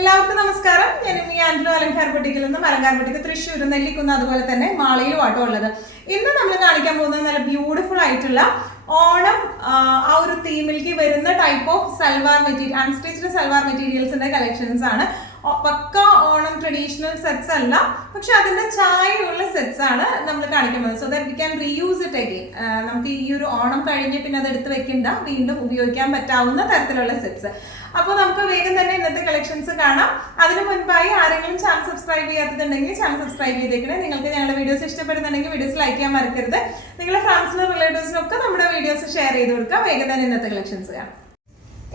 എല്ലാവർക്കും നമസ്കാരം. ഞാൻ ആൻഡ്രോ അലങ്കാർ ബൊട്ടിക്കിൽ നിന്നും അലങ്കാർ ബൊട്ടിക്ക് തൃശ്ശൂർ നെല്ലിക്കുന്ന അതുപോലെ തന്നെ മാളിയിലും ആട്ടോ ഉള്ളത്. ഇന്ന് നമ്മൾ കാണിക്കാൻ പോകുന്നത് നല്ല ബ്യൂട്ടിഫുൾ ആയിട്ടുള്ള ഓണം ആ ഒരു തീമിലേക്ക് വരുന്ന type of salwar material, unstitched salwar മെറ്റീരിയൽസിന്റെ കളക്ഷൻസ് ആണ്. പക്ക ഓണം ട്രഡീഷണൽ സെറ്റ്സ് അല്ല, പക്ഷെ അതിന്റെ ചായയുള്ള സെറ്റ്സ് ആണ് നമ്മൾ കാണിക്കാൻ പോകുന്നത്. So that we can reuse it again. നമുക്ക് ഈ ഒരു ഓണം കഴിഞ്ഞ് പിന്നെ അത് എടുത്ത് വെക്കണ്ട, വീണ്ടും ഉപയോഗിക്കാൻ പറ്റാവുന്ന തരത്തിലുള്ള സെറ്റ്സ്. അപ്പോൾ നമുക്ക് വേഗം തന്നെ ഇന്നത്തെ കളക്ഷൻസ് കാണാം. അതിന് മുൻപായി ആരെങ്കിലും ചാനൽ സബ്സ്ക്രൈബ് ചെയ്യാത്തതുണ്ടെങ്കിൽ ചാനൽ സബ്സ്ക്രൈബ് ചെയ്തേക്കണേ. നിങ്ങൾക്ക് ഞങ്ങളുടെ വീഡിയോസ് ഇഷ്ടപ്പെടുന്നുണ്ടെങ്കിൽ വീഡിയോസ് ലൈക്ക് ചെയ്യാൻ മറക്കരുത്. നിങ്ങളുടെ ഫ്രണ്ട്സിനും റിലേറ്റീവ്സിനൊക്കെ നമ്മുടെ വീഡിയോസ് ഷെയർ ചെയ്ത് കൊടുക്കുക. വേഗം തന്നെ ഇന്നത്തെ കളക്ഷൻസ് കാണാം.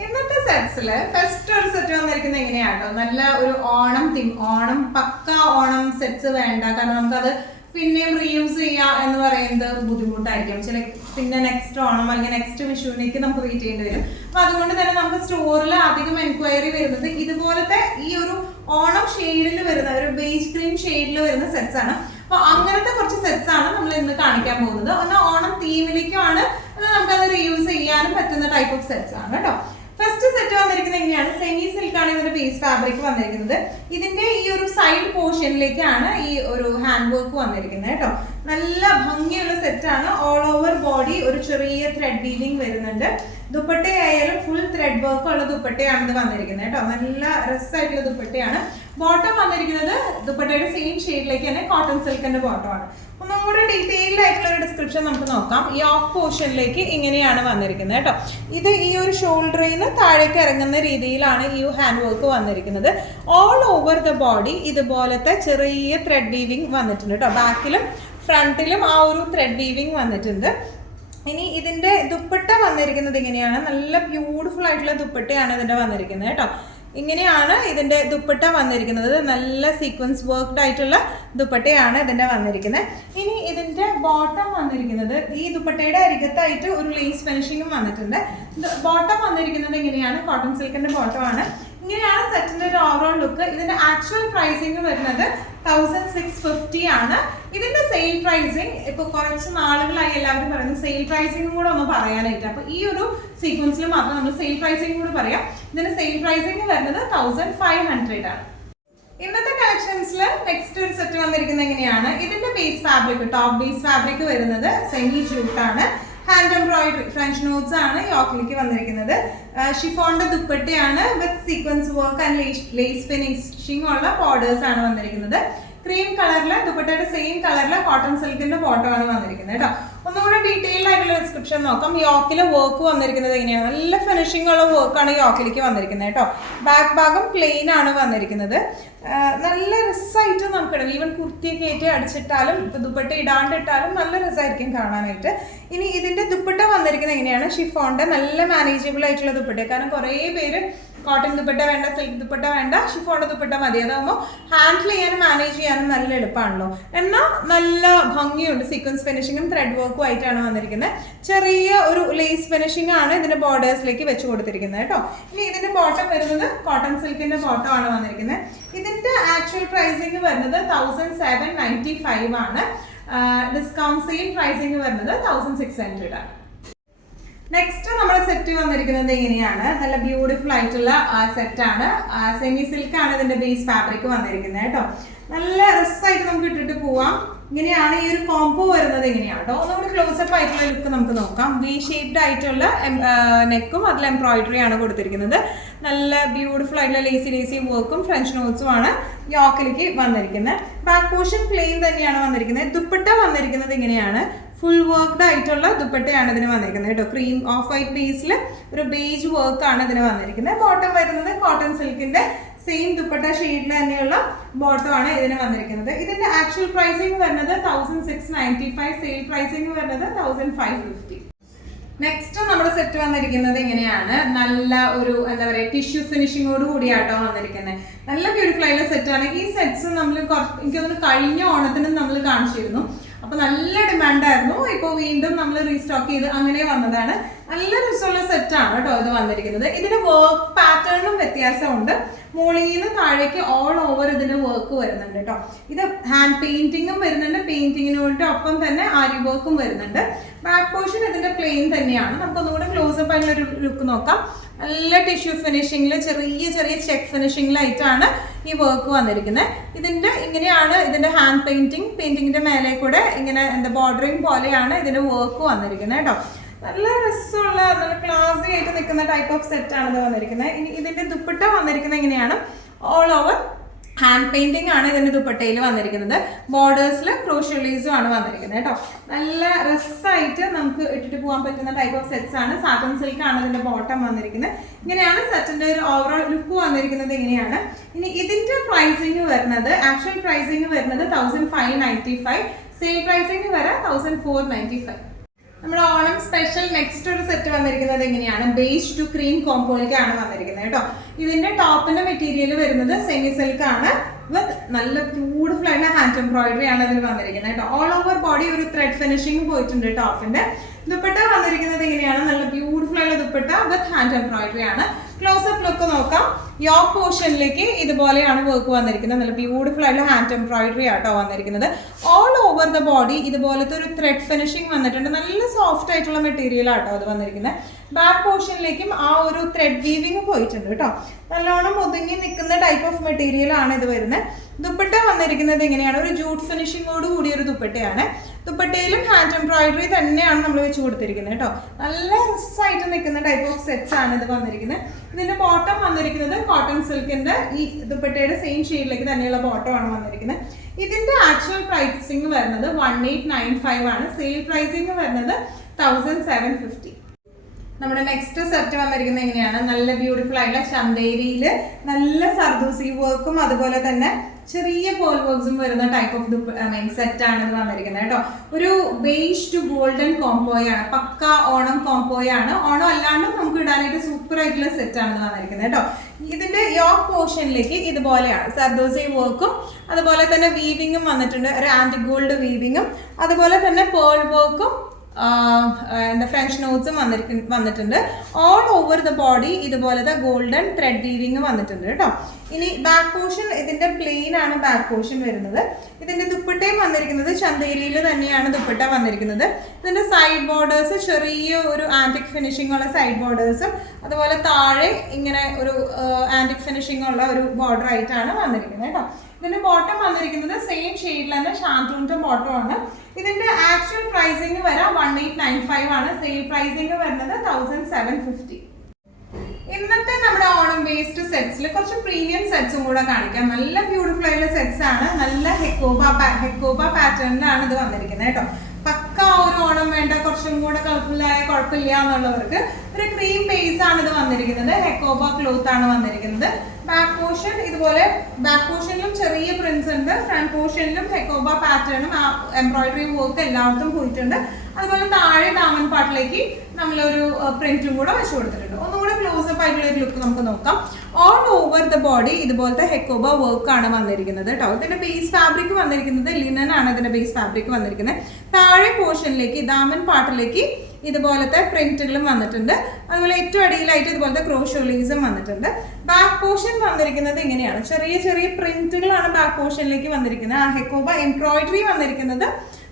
ഇന്നത്തെ സെറ്റ്സില് ഫസ്റ്റ് ഒരു സെറ്റ് വന്നിരിക്കുന്നത് എങ്ങനെയാട്ടോ, നല്ല ഒരു ഓണം തീം, ഓണം പക്ക ഓണം സെറ്റ്സ് വേണ്ട. കാരണം നമുക്കത് പിന്നെയും റീയൂസ് ചെയ്യാം എന്ന് പറയുന്നത് ബുദ്ധിമുട്ടായിരിക്കും. ചില പിന്നെ നെക്സ്റ്റ് ഓണം അല്ലെങ്കിൽ നെക്സ്റ്റ് വിഷുവിനേക്ക് നമുക്ക് വെയിറ്റ് ചെയ്യേണ്ടി വരും. അപ്പൊ അതുകൊണ്ട് തന്നെ നമുക്ക് സ്റ്റോറിൽ അധികം എൻക്വയറി വരുന്നത് ഇതുപോലത്തെ ഈ ഒരു ഓണം ഷെയ്ഡിൽ വരുന്ന ഒരു ബേജ് ക്രീം ഷെയ്ഡിൽ വരുന്ന സെറ്റ്സ് ആണ്. അപ്പൊ അങ്ങനത്തെ കുറച്ച് സെറ്റ്സ് ആണ് നമ്മൾ ഇന്ന് കാണിക്കാൻ പോകുന്നത്. എന്നാൽ ഓണം തീമിലേക്കുമാണ്, നമുക്കത് റീയൂസ് ചെയ്യാനും പറ്റുന്ന ടൈപ്പ് ഓഫ് സെറ്റ്സ് ആണ് കേട്ടോ. ഫസ്റ്റ് സെറ്റ് വന്നിരിക്കുന്നത് എങ്ങനെയാണ്, സെമി സിൽക്ക് ആണ് ഇതിന്റെ ബേസ് ഫാബ്രിക് വന്നിരിക്കുന്നത്. ഇതിന്റെ ഈ ഒരു സൈഡ് പോർഷനിലേക്കാണ് ഈ ഒരു ഹാൻഡ് വർക്ക് വന്നിരിക്കുന്നത് കേട്ടോ. നല്ല ഭംഗിയുള്ള സെറ്റ് ആണ്. ഓൾ ഓവർ ബോഡി ഒരു ചെറിയ ത്രെഡ് വീവിംഗ് വരുന്നുണ്ട്. ദുപ്പട്ടയായാലും ഫുൾ ത്രെഡ് വർക്ക് ഉള്ള ദുപ്പട്ടയാണ് ഇത് വന്നിരിക്കുന്നത് കേട്ടോ. നല്ല രസമായിട്ടുള്ള ദുപ്പട്ടയാണ്. ബോട്ടം വന്നിരിക്കുന്നത് ദുപ്പട്ടയുടെ സെയിം ഷെയ്ഡിലേക്ക് തന്നെ കോട്ടൺ സിൽക്കിന്റെ ബോട്ടം ആണ്. ഒന്നും കൂടെ ഡീറ്റെയിൽഡ് ആയിട്ടുള്ള ഒരു ഡിസ്ക്രിപ്ഷൻ നമുക്ക് നോക്കാം. യോക്ക് പോർഷനിലേക്ക് ഇങ്ങനെയാണ് വന്നിരിക്കുന്നത് കേട്ടോ. ഇത് ഈ ഒരു ഷോൾഡറിൽ നിന്ന് താഴേക്ക് ഇറങ്ങുന്ന രീതിയിലാണ് ഈ ഹാൻഡ് വർക്ക് വന്നിരിക്കുന്നത്. ഓൾ ഓവർ ദ ബോഡി ഇതുപോലത്തെ ചെറിയ ത്രെഡ് വീവിംഗ് വന്നിട്ടുണ്ട് കേട്ടോ. ബാക്കിലും ഫ്രണ്ടിലും ആ ഒരു ത്രെഡ് വീവിംഗ് വന്നിട്ടുണ്ട്. ഇനി ഇതിന്റെ ദുപ്പട്ട വന്നിരിക്കുന്നത് ഇങ്ങനെയാണ്. നല്ല ബ്യൂട്ടിഫുൾ ആയിട്ടുള്ള ദുപ്പട്ടയാണ് ഇതിന്റെ വന്നിരിക്കുന്നത് കേട്ടോ. ഇങ്ങനെയാണ് ഇതിന്റെ ദുപ്പട്ട വന്നിരിക്കുന്നത്. നല്ല സീക്വൻസ് വർക്ക്ഡ് ആയിട്ടുള്ള ദുപ്പട്ടയാണ് ഇതിന്റെ വന്നിരിക്കുന്നത്. ഇനി ഇതിന്റെ ബോട്ടം വന്നിരിക്കുന്നത് ഈ ദുപ്പട്ടയുടെ അരികത്തായിട്ട് ഒരു ലേസ് ഫിനിഷിംഗും വന്നിട്ടുണ്ട്. ബോട്ടം വന്നിരിക്കുന്നത് ഇങ്ങനെയാണ്, കോട്ടൺ സിൽക്കിന്റെ ബോട്ടം ആണ്. ഇങ്ങനെയാണ് സെറ്റിന്റെ ഒരു ഓവറോൾ ലുക്ക്. ഇതിന്റെ ആക്ച്വൽ പ്രൈസിംഗ് വരുന്നത് 1650 ആണ്. ഇതിന്റെ സെയിൽ പ്രൈസിങ് ഇപ്പൊ കുറച്ച് നാളുകളായി എല്ലാവരും പറയുന്നത് സെയിൽ പ്രൈസിംഗും കൂടെ ഒന്ന് പറയാനായിട്ട്. അപ്പൊ ഈ ഒരു സീക്വൻസിൽ മാത്രം നമ്മൾ സെയിൽ പ്രൈസിംഗ് കൂടെ പറയാം. ഇതിന്റെ സെയിൽ പ്രൈസിംഗ് വരുന്നത് 1500 ആണ്. ഇന്നത്തെ കളക്ഷൻസിൽ നെക്സ്റ്റ് ഒരു സെറ്റ് വന്നിരിക്കുന്നത് എങ്ങനെയാണ്, ഇതിന്റെ base fabric, top base fabric വരുന്നത് സെമി ജൂട്ട് ആണ്. ഹാൻഡ് എംബ്രോയിഡറി ഫ്രഞ്ച് നോട്ട്സ് ആണ് യോക്കിലേക്ക് വന്നിരിക്കുന്നത്. ഷിഫോണിന്റെ ദുപ്പട്ടയാണ് with sequence work and lace finishing ഉള്ള ബോർഡേഴ്സ് ആണ് വന്നിരിക്കുന്നത്. ക്രീം കളറില് ദുപ്പട്ടയുടെ സെയിം കളറില് കോട്ടൺ സിൽക്കിന്റെ ബോട്ടം ആണ് വന്നിരിക്കുന്നത് കേട്ടോ. ഒന്നുകൂടെ ഡീറ്റെയിൽഡ് ആയിട്ടുള്ള ഡിസ്ക്രിപ്ഷൻ നോക്കാം. യോക്കിലെ വർക്ക് വന്നിരിക്കുന്നത് എങ്ങനെയാണ്, നല്ല ഫിനിഷിംഗ് ഉള്ള വർക്കാണ് യോക്കിലേക്ക് വന്നിരിക്കുന്നത് കേട്ടോ. ബാക്ക് ഭാഗം പ്ലെയിൻ ആണ് വന്നിരിക്കുന്നത്. നല്ല രസമായിട്ട് നമുക്കിടാം. ഈവൻ കുർത്തിയൊക്കെ ആയിട്ട് അടിച്ചിട്ടാലും ദുപ്പട്ട ഇടാണ്ടിട്ടാലും നല്ല രസമായിരിക്കും കാണാനായിട്ട്. ഇനി ഇതിന്റെ ദുപ്പട്ട വന്നിരിക്കുന്നത് എങ്ങനെയാണ്, ഷിഫോണിന്റെ നല്ല മാനേജബിൾ ആയിട്ടുള്ള ദുപ്പട്ട. കാരണം കുറേ പേര് കോട്ടൺ ദുപ്പട്ട വേണ്ട, സിൽക്ക് ദുപ്പട്ട വേണ്ട, ഷിഫോണിന്റെ ദുപ്പട്ട മതി. അതാകുമ്പോൾ ഹാൻഡിൽ ചെയ്യാനും മാനേജ് ചെയ്യാനും നല്ല എളുപ്പമാണല്ലോ. എന്നാൽ നല്ല ഭംഗിയുണ്ട്. സീക്വൻസ് ഫിനിഷിങ്ങും ത്രെഡ് വർക്കും ആയിട്ടാണ് വന്നിരിക്കുന്നത്. ചെറിയ ഒരു ലേസ് ഫിനിഷിംഗ് ആണ് ഇതിന്റെ ബോർഡേഴ്സിലേക്ക് വെച്ച് കൊടുത്തിരിക്കുന്നത് കേട്ടോ. ഇനി ഇതിന്റെ ബോട്ടം വരുന്നത് കോട്ടൺ സിൽക്കിന്റെ ബോട്ടം ആണ് വന്നിരിക്കുന്നത്. ഇതിന്റെ ആക്ച്വൽ പ്രൈസിങ് വരുന്നത് 1795 ആണ്. ഡിസ്കൗണ്ട് സെയിൽ പ്രൈസിങ് വരുന്നത് 1600 ആണ്. നെക്സ്റ്റ് നമ്മുടെ സെറ്റ് വന്നിരിക്കുന്നത് എങ്ങനെയാണ്, നല്ല ബ്യൂട്ടിഫുൾ ആയിട്ടുള്ള സെറ്റാണ്. സെമി സിൽക്ക് ആണ് ഇതിന്റെ ബേസ് ഫാബ്രിക് വന്നിരിക്കുന്നത് കേട്ടോ. നല്ല രസമായിട്ട് നമുക്ക് ഇട്ടിട്ട് പോവാം. ഇങ്ങനെയാണ് ഈ ഒരു കോംബോ വരുന്നത് എങ്ങനെയാണ് കേട്ടോ. ഒന്നുകൂടി ക്ലോസപ്പ് ആയിട്ടുള്ള ലുക്ക് നമുക്ക് നോക്കാം. വി ഷേപ്ഡ് ആയിട്ടുള്ള നെക്കും അതിൽ എംബ്രോയിഡറി ആണ് കൊടുത്തിരിക്കുന്നത്. നല്ല ബ്യൂട്ടിഫുൾ ആയിട്ടുള്ള ലേസി വർക്കും ഫ്രഞ്ച് നോട്ട്സും ആണ് യോക്കിലേക്ക് വന്നിരിക്കുന്നത്. ബാക്ക് പോർഷൻ പ്ലെയിൻ തന്നെയാണ് വന്നിരിക്കുന്നത്. ദുപ്പട്ട വന്നിരിക്കുന്നത് ഇങ്ങനെയാണ്, ഫുൾ വർക്ക്ഡ് ആയിട്ടുള്ള ദുപ്പട്ടയാണ് ഇതിന് വന്നിരിക്കുന്നത് കേട്ടോ. ക്രീം ഓഫ് വൈറ്റ് ബേസിൽ ഒരു ബേജ് വർക്ക് ആണ് ഇതിന് വന്നിരിക്കുന്നത്. ബോട്ടം വരുന്നത് കോട്ടൺ സിൽക്കിന്റെ സെയിം ദുപ്പട്ട ഷെയ്ഡിൽ തന്നെയുള്ള ബോട്ടം ആണ് ഇതിന് വന്നിരിക്കുന്നത്. ഇതിന്റെ ആക്ച്വൽ പ്രൈസിംഗ് വരുന്നത് 1695, സെയിൽ പ്രൈസിംഗ് വരുന്നത് 1550. നെക്സ്റ്റ് നമ്മുടെ സെറ്റ് വന്നിരിക്കുന്നത് എങ്ങനെയാണ്, നല്ല ഒരു എന്താ പറയുക ടിഷ്യൂ ഫിനിഷിങ്ങോട് കൂടിയാട്ടോ വന്നിരിക്കുന്നത്. നല്ല ബ്യൂട്ടിഫുൾ ആയിട്ടുള്ള സെറ്റാണ്. ഈ സെറ്റ്സ് നമ്മൾ എനിക്കൊന്ന് കഴിഞ്ഞ ഓണത്തിന് നമ്മൾ കാണിച്ചിരുന്നു. അപ്പൊ നല്ല ഡിമാൻഡായിരുന്നു. ഇപ്പോൾ വീണ്ടും നമ്മൾ റീസ്റ്റോക്ക് ചെയ്ത് അങ്ങനെ വന്നതാണ്. നല്ല രസമുള്ള സെറ്റാണ് കേട്ടോ ഇത് വന്നിരിക്കുന്നത്. ഇതിന്റെ വർക്ക് പാറ്റേണും വ്യത്യാസമുണ്ട്. മുകളിൽ നിന്ന് താഴേക്ക് ഓൾ ഓവർ ഇതിന്റെ വർക്ക് വരുന്നുണ്ട് കേട്ടോ. ഇത് ഹാൻഡ് പെയിന്റിങ്ങും വരുന്നുണ്ട്. പെയിന്റിങ്ങിനോട്ട് ഒപ്പം തന്നെ ആരി വർക്കും വരുന്നുണ്ട്. ബാക്ക് പോർഷൻ ഇതിന്റെ പ്ലെയിൻ തന്നെയാണ്. നമുക്കൊന്നുകൂടെ ക്ലോസപ്പ് ആയിട്ടുള്ള ഒരു ലുക്ക് നോക്കാം. നല്ല ടിഷ്യൂ ഫിനിഷിങ്ങിൽ ചെറിയ ചെറിയ ചെക്ക് ഫിനിഷിങ്ങിലായിട്ടാണ് ഈ വർക്ക് വന്നിരിക്കുന്നത്. ഇതിൻ്റെ ഇങ്ങനെയാണ് ഇതിൻ്റെ ഹാൻഡ് പെയിൻറ്റിങ്ങിൻ്റെ മേലെ കൂടെ ഇങ്ങനെ എന്താ ബോർഡറിങ് പോലെയാണ് ഇതിൻ്റെ വർക്ക് വന്നിരിക്കുന്നത് കേട്ടോ. നല്ല രസമുള്ള നല്ല ക്ലാസി ആയിട്ട് നിൽക്കുന്ന ടൈപ്പ് ഓഫ് സെറ്റാണ് ഇത് വന്നിരിക്കുന്നത്. ഇനി ഇതിൻ്റെ ദുപ്പട്ട വന്നിരിക്കുന്നത് എങ്ങനെയാണ്, ഓൾ ഓവർ ഹാൻഡ് പെയിന്റിംഗ് ആണ് ഇതിന്റെ ദുപ്പട്ടയിൽ വന്നിരിക്കുന്നത്. ബോർഡേഴ്സിൽ ക്രോഷ്യോ ലീസും ആണ് വന്നിരിക്കുന്നത് കേട്ടോ. നല്ല രസമായിട്ട് നമുക്ക് ഇട്ടിട്ട് പോകാൻ പറ്റുന്ന ടൈപ്പ് ഓഫ് സെറ്റ്സ് ആണ്. സാറ്റൻ സിൽക്ക് ആണ് ഇതിന്റെ ബോട്ടം വന്നിരിക്കുന്നത്. ഇങ്ങനെയാണ് സെറ്റിന്റെ ഒരു ഓവറോൾ ലുക്ക് വന്നിരിക്കുന്നത് ഇങ്ങനെയാണ്. ഇനി ഇതിന്റെ പ്രൈസിങ് വരുന്നത്, ആക്ച്വൽ പ്രൈസിങ് വരുന്നത് 1595, സെയിൽ പ്രൈസിങ് വരെ 1495. നമ്മുടെ ഓണം സ്പെഷ്യൽ നെക്സ്റ്റ് ഒരു സെറ്റ് വന്നിരിക്കുന്നത് എങ്ങനെയാണ്, ബേസ് ടു ക്രീം കോമ്പോയിലേക്കാണ് വന്നിരിക്കുന്നത് കേട്ടോ. ഇതിന്റെ ടോപ്പിന്റെ മെറ്റീരിയൽ വരുന്നത് സെമി സിൽക്ക് ആണ് വിത്ത് നല്ല ബ്യൂട്ടിഫുൾ ആയിട്ടുള്ള ഹാൻഡ് എംബ്രോയിഡറി ആണ് ഇതിൽ വന്നിരിക്കുന്നത് കേട്ടോ. ഓൾ ഓവർ ബോഡി ഒരു ത്രെഡ് ഫിനിഷിംഗ് പോയിട്ടുണ്ട് ടോപ്പിന്റെ. ദുപ്പട്ട വന്നിരിക്കുന്നത് എങ്ങനെയാണ്, നല്ല ബ്യൂട്ടിഫുൾ ആയിട്ടുള്ള ദുപ്പട്ട വിത്ത് ഹാൻഡ് എംബ്രോയിഡറി ആണ്. ക്ലോസപ്പ് ലുക്ക് നോക്കാം. യോക്ക് പോർഷനിലേക്ക് ഇതുപോലെയാണ് വർക്ക് വന്നിരിക്കുന്നത്. നല്ല ബ്യൂട്ടിഫുൾ ആയിട്ടുള്ള ഹാൻഡ് എംബ്രോയിഡറി ആട്ടോ വന്നിരിക്കുന്നത്. ഓൾ ഓവർ ദ ബോഡി ഇതുപോലത്തെ ഒരു ത്രെഡ് ഫിനിഷിംഗ് വന്നിട്ടുണ്ട്. നല്ല സോഫ്റ്റ് ആയിട്ടുള്ള മെറ്റീരിയൽ ആട്ടോ അത് വന്നിരിക്കുന്നത്. ബാക്ക് പോർഷനിലേക്കും ആ ഒരു ത്രെഡ് വീവിങ് പോയിട്ടുണ്ട് കേട്ടോ. നല്ലോണം ഒതുങ്ങി നിൽക്കുന്ന ടൈപ്പ് ഓഫ് മെറ്റീരിയൽ ആണ് ഇത് വരുന്നത്. ദുപ്പട്ട വന്നിരിക്കുന്നത് എങ്ങനെയാണ്, ഒരു ജൂട്ട് ഫിനിഷിങ്ങോട് കൂടിയ ഒരു ദുപ്പട്ടയാണ്. ദുപ്പട്ടയിലും ഹാൻഡ് എംബ്രോയിഡറി തന്നെയാണ് നമ്മൾ വെച്ച് കൊടുത്തിരിക്കുന്നത് കേട്ടോ. നല്ല രസമായിട്ട് നിൽക്കുന്ന ടൈപ്പ് ഓഫ് സെറ്റ്സ് ആണ് ഇത് വന്നിരിക്കുന്നത്. ഇതിന്റെ ബോട്ടം വന്നിരിക്കുന്നത് കോട്ടൺ സിൽക്കിന്റെ ഈ ദുപ്പട്ടയുടെ സെയിം ഷെയ്ഡിലേക്ക് തന്നെയുള്ള ബോട്ടം ആണ് വന്നിരിക്കുന്നത്. ഇതിന്റെ ആക്ച്വൽ പ്രൈസിങ് വരുന്നത് 1895 ആണ്. സെയിൽ പ്രൈസിങ് വരുന്നത് 1750. നമ്മുടെ നെക്സ്റ്റ് സെറ്റ് വന്നിരിക്കുന്നത് എങ്ങനെയാണ്, നല്ല ബ്യൂട്ടിഫുൾ ആയിട്ടുള്ള ചന്തേരിയില് നല്ല സർദൂസി വർക്കും അതുപോലെ തന്നെ ചെറിയ പോൾ വർക്ക്സും വരുന്ന ടൈപ്പ് ഓഫ് സെറ്റ് ആണ് ഇത് വന്നിരിക്കുന്നത് കേട്ടോ. ഒരു ബേജ് ടു ഗോൾഡൻ കോംബോയാണ്, പക്ക ഓണം കോംബോയാണ്. ഓണം അല്ലാണ്ടും നമുക്ക് ഇടാനായിട്ട് സൂപ്പർ ആയിട്ടുള്ള സെറ്റ് ആണ് ഇത് വന്നിരിക്കുന്നത് കേട്ടോ. ഇതിന്റെ യോക്ക് പോർഷനിലേക്ക് ഇതുപോലെയാണ് സർദോസി വർക്കും അതുപോലെ തന്നെ വീവിങ്ങും വന്നിട്ടുണ്ട്. ഒരു ആന്റി ഗോൾഡ് വീവിങ്ങും അതുപോലെ തന്നെ പേൾ വർക്കും എന്താ ഫ്രഞ്ച് നോട്ട്സും വന്നിട്ടുണ്ട്. ഓൾ ഓവർ ദ ബോഡി ഇതുപോലത്തെ ഗോൾഡൻ ത്രെഡ് വീവിങ് വന്നിട്ടുണ്ട് കേട്ടോ. ഇനി ബാക്ക് പോർഷൻ ഇതിന്റെ പ്ലെയിൻ ആണ് ബാക്ക് പോർഷൻ വരുന്നത്. ഇതിന്റെ ദുപ്പട്ടയും വന്നിരിക്കുന്നത് ചന്തേരിയിൽ തന്നെയാണ് ദുപ്പട്ട വന്നിരിക്കുന്നത്. ഇതിന്റെ സൈഡ് ബോർഡേഴ്സ് ചെറിയ ഒരു ആന്റിക് ഫിനിഷിംഗ് ഉള്ള സൈഡ് ബോർഡേഴ്സും അതുപോലെ താഴെ ഇങ്ങനെ ഒരു ആന്റിക് ഫിനിഷിംഗ് ഉള്ള ഒരു ബോർഡർ ആയിട്ടാണ് വന്നിരിക്കുന്നത് കേട്ടോ. ഇതിന്റെ ബോട്ടം വന്നിരിക്കുന്നത് സെയിം ഷെയ്ഡിൽ തന്നെ ഷാൻറ്റൂണിന്റെ ബോട്ടം ആണ്. ഇതിന്റെ ആക്ച്വൽ പ്രൈസിങ് വരെ 1895 ആണ്. സെയിൽ പ്രൈസിങ് വരുന്നത് 1750. ഇന്നത്തെ നമ്മുടെ ഓണം ബേസ്ഡ് സെറ്റ്സിൽ കുറച്ച് പ്രീമിയം സെറ്റ്സും കൂടെ കാണിക്കാം. നല്ല ബ്യൂട്ടിഫുൾ ആയിട്ടുള്ള സെറ്റ്സ് ആണ്. നല്ല ഹെക്കോബ പാറ്റേണിലാണ് ഇത് വന്നിരിക്കുന്നത് കേട്ടോ. പക്ക ഒരു ഓണം വേണ്ട, കുറച്ചും കൂടെ കളർഫുള്ളായ കുഴപ്പമില്ല എന്നുള്ളവർക്ക് ഒരു ക്രീം ബേസ് ആണ് ഇത് വന്നിരിക്കുന്നത്. ഹെക്കോബ ക്ലോത്ത് ആണ് വന്നിരിക്കുന്നത്. ബാക്ക് പോർഷൻ ഇതുപോലെ ബാക്ക് പോർഷനിലും ചെറിയ പ്രിന്റ്സ് ഉണ്ട്. ഫ്രണ്ട് പോർഷനിലും ഹെക്കോബ പാറ്റേണും എംബ്രോയിഡറി വർക്ക് എല്ലായിടത്തും പോയിട്ടുണ്ട്. അതുപോലെ താഴെ ദാമൻ പാട്ടിലേക്ക് നമ്മളൊരു പ്രിന്റും കൂടെ വെച്ച് കൊടുത്തിട്ടുണ്ട്. ഒന്നും കൂടെ ക്ലോസപ്പ് ആയിട്ടുള്ള ഒരു ലുക്ക് നമുക്ക് നോക്കാം. ഓൾ ഓവർ ദ ബോഡി ഇതുപോലത്തെ ഹെക്കോബ വർക്ക് ആണ് വന്നിരിക്കുന്നത് കേട്ടോ. ഇതിന്റെ ബേസ് ഫാബ്രിക് വന്നിരിക്കുന്നത് ലിനൻ ആണ്. ഇതിന്റെ ബേസ് ഫാബ്രിക് വന്നിരിക്കുന്നത്. താഴെ പോർഷനിലേക്ക് ദാമൻ പാട്ടിലേക്ക് ഇതുപോലത്തെ പ്രിന്റുകളും വന്നിട്ടുണ്ട്. അതുപോലെ ഏറ്റവും അടിയിലായിട്ട് ഇതുപോലത്തെ ക്രോഷ്യോ ലീസും വന്നിട്ടുണ്ട്. ബാക്ക് പോർഷൻ വന്നിരിക്കുന്നത് ഇങ്ങനെയാണ്. ചെറിയ ചെറിയ പ്രിന്റുകളാണ് ബാക്ക് പോർഷനിലേക്ക് വന്നിരിക്കുന്നത്. ആ ഹെക്കോബ എംബ്രോയിഡറി വന്നിരിക്കുന്നത്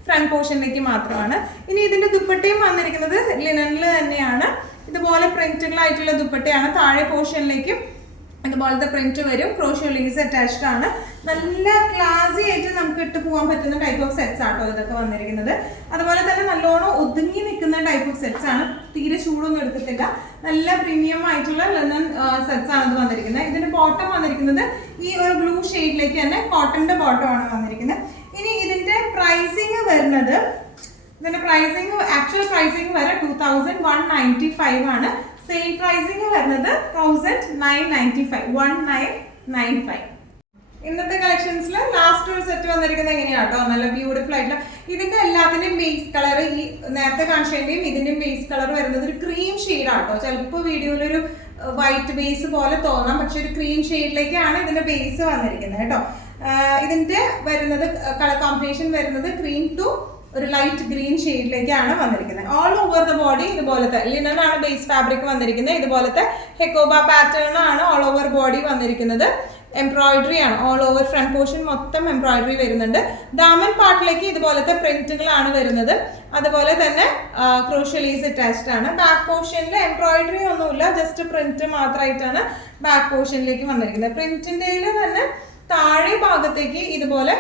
ഫ്രണ്ട് പോർഷനിലേക്ക് മാത്രമാണ്. ഇനി ഇതിന്റെ ദുപ്പട്ടയും വന്നിരിക്കുന്നത് ലിനനിൽ തന്നെയാണ്. ഇതുപോലെ പ്രിന്റുകളായിട്ടുള്ള ദുപ്പട്ടയാണ്. താഴെ പോർഷനിലേക്കും ഇതുപോലത്തെ പ്രിന്റ് വരും. ക്രോഷ്യോ ലീസ് അറ്റാച്ച്ഡ് ആണ്. നല്ല ക്ലാസി ആയിട്ട് നമുക്ക് ഇട്ട് പോകാൻ പറ്റുന്ന ടൈപ്പ് ഓഫ് സെറ്റ്സ് ആട്ടോ ഇതൊക്കെ വന്നിരിക്കുന്നത്. അതുപോലെ തന്നെ നല്ലോണം ഒതുങ്ങി നിൽക്കുന്ന ടൈപ്പ് ഓഫ് സെറ്റ്സ് ആണ്. തീരെ ചൂടൊന്നും എടുക്കത്തില്ല. നല്ല പ്രീമിയം ആയിട്ടുള്ള ലെനൻ സെറ്റ്സ് ആണ് ഇത് വന്നിരിക്കുന്നത്. ഇതിന്റെ ബോട്ടം വന്നിരിക്കുന്നത് ഈ ഒരു ബ്ലൂ ഷെയ്ഡിലേക്ക് തന്നെ കോട്ടന്റെ ബോട്ടം ആണ് വന്നിരിക്കുന്നത്. ഇനി ഇതിന്റെ പ്രൈസിങ് വരുന്നത്, ഇതിന്റെ പ്രൈസിങ് ആക്ച്വൽ പ്രൈസിങ് വരെ 2195 ആണ്. സെയിൽ പ്രൈസിങ് വരുന്നത് 1995. ഇന്നത്തെ കളക്ഷൻസിൽ ലാസ്റ്റ് ഒരു സെറ്റ് വന്നിരിക്കുന്നത് എങ്ങനെയാണ് കേട്ടോ. നല്ല ബ്യൂട്ടിഫുൾ ആയിട്ടുള്ള ഇതിന്റെ എല്ലാത്തിന്റെയും ബേസ് കളർ, ഈ നേരത്തെ കാണിച്ചതിന്റെയും ഇതിന്റെയും ബേസ് കളർ വരുന്നത് ഒരു ക്രീം ഷെയ്ഡാട്ടോ. ചിലപ്പോൾ വീഡിയോയിലൊരു വൈറ്റ് ബേസ് പോലെ തോന്നാം, പക്ഷെ ഒരു ക്രീം ഷെയ്ഡിലേക്കാണ് ഇതിന്റെ ബേസ് വന്നിരിക്കുന്നത് കേട്ടോ. ഇതിന്റെ വരുന്നത് കളർ കോമ്പിനേഷൻ വരുന്നത് ക്രീം ടു ഒരു ലൈറ്റ് ഗ്രീൻ ഷെയ്ഡിലേക്കാണ് വന്നിരിക്കുന്നത്. ഓൾ ഓവർ ദ ബോഡി ഇതുപോലത്തെ ലിനൻ ആണ് ബേസ് ഫാബ്രിക് വന്നിരിക്കുന്നത്. ഇതുപോലത്തെ ഹെക്കോബ പാറ്റേൺ ആണ് ഓൾ ഓവർ ബോഡി വന്നിരിക്കുന്നത്. എംബ്രോയിഡറി ആണ്, ഓൾ ഓവർ ഫ്രണ്ട് പോർഷൻ മൊത്തം എംബ്രോയിഡറി വരുന്നുണ്ട്. ദാമൻ പാർട്ടിലേക്ക് ഇതുപോലത്തെ പ്രിന്റുകളാണ് വരുന്നത്. അതുപോലെ തന്നെ ക്രൂഷ്യലീസ് അറ്റാച്ച്ഡ് ആണ്. ബാക്ക് പോർഷനിൽ എംബ്രോയിഡറി ഒന്നുമില്ല, ജസ്റ്റ് പ്രിന്റ് മാത്രമായിട്ടാണ് ബാക്ക് പോർഷനിലേക്ക് വന്നിരിക്കുന്നത്. പ്രിന്റിന്റെ തന്നെ താഴെ ഭാഗത്തേക്ക് ഇതുപോലെ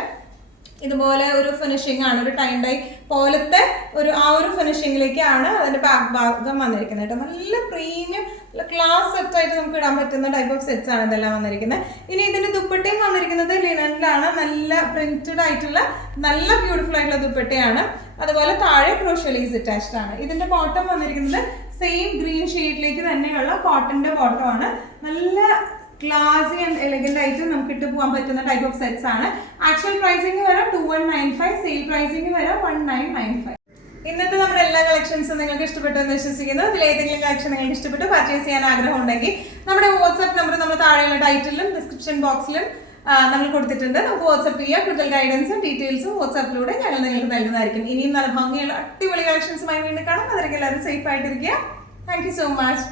ഒരു ഫിനിഷിംഗ് ആണ്, ഒരു ടൈം ഡൈ പോലത്തെ ഒരു ഫിനിഷിംഗിലേക്കാണ് അതിന്റെ ബാക്ക് ഭാഗം വന്നിരിക്കുന്നത് കേട്ടോ. നല്ല പ്രീമിയം ക്ലാസ് സെറ്റ് ആയിട്ട് നമുക്ക് ഇടാൻ പറ്റുന്ന ടൈപ്പ് ഓഫ് സെറ്റ്സ് ആണ് ഇതെല്ലാം വന്നിരിക്കുന്നത്. ഇനി ഇതിന്റെ ദുപ്പട്ടയും വന്നിരിക്കുന്നത് ലിനനിലാണ്, നല്ല പ്രിന്റഡ് ആയിട്ടുള്ള നല്ല ബ്യൂട്ടിഫുൾ ആയിട്ടുള്ള ദുപ്പട്ടയാണ്. അതുപോലെ താഴെ ക്രോഷ്യലീസ് അറ്റാച്ച്ഡ് ആണ്. ഇതിന്റെ ബോട്ടം വന്നിരിക്കുന്നത് സെയിം ഗ്രീൻ ഷെയ്ഡിലേക്ക് തന്നെയുള്ള കോട്ടന്റെ ബോട്ടം ആണ്. നല്ല ക്ലാസി ആൻഡ് എലഗന്റ് ആയിട്ട് നമുക്ക് ഇട്ട് പോകാൻ പറ്റുന്ന ടൈപ്പ് ഓഫ് സെറ്റ്സ് ആണ്. ആക്ച്വൽ പ്രൈസിംഗ് വരാം 2195, സെയിൽ പ്രൈസിംഗ് വരാം 1995. ഇന്നത്തെ നമ്മുടെ എല്ലാ കളക്ഷൻസും നിങ്ങൾക്ക് ഇഷ്ടപ്പെട്ടു എന്ന് വിശ്വസിക്കുന്നു. ഇതിൽ ഏതെങ്കിലും കളക്ഷൻ നിങ്ങൾക്ക് ഇഷ്ടപ്പെട്ടു പർച്ചേസ് ചെയ്യാൻ ആഗ്രഹം ഉണ്ടെങ്കിൽ നമ്മുടെ വാട്സ്ആപ്പ് നമ്പർ നമ്മൾ താഴെയുള്ള ടൈറ്റിലും ഡിസ്ക്രിപ്ഷൻ ബോക്സിലും നമ്മൾ കൊടുത്തിട്ടുണ്ട്. നമുക്ക് വാട്സ്ആപ്പ് ചെയ്യുക. കൂടുതൽ ഗൈഡൻസും ഡീറ്റെയിൽസും വാട്സ്ആപ്പിലൂടെ ഞങ്ങൾ നിങ്ങൾക്ക് നൽകുന്നതായിരിക്കും. ഇനിയും നല്ല ഭംഗിയുള്ള അടിപൊളി കളക്ഷൻസുമായി വീണ്ടും കാണാം. അതിലേക്ക് എല്ലാവരും സേഫ് ആയിട്ടിരിക്കുക. Thank you so much.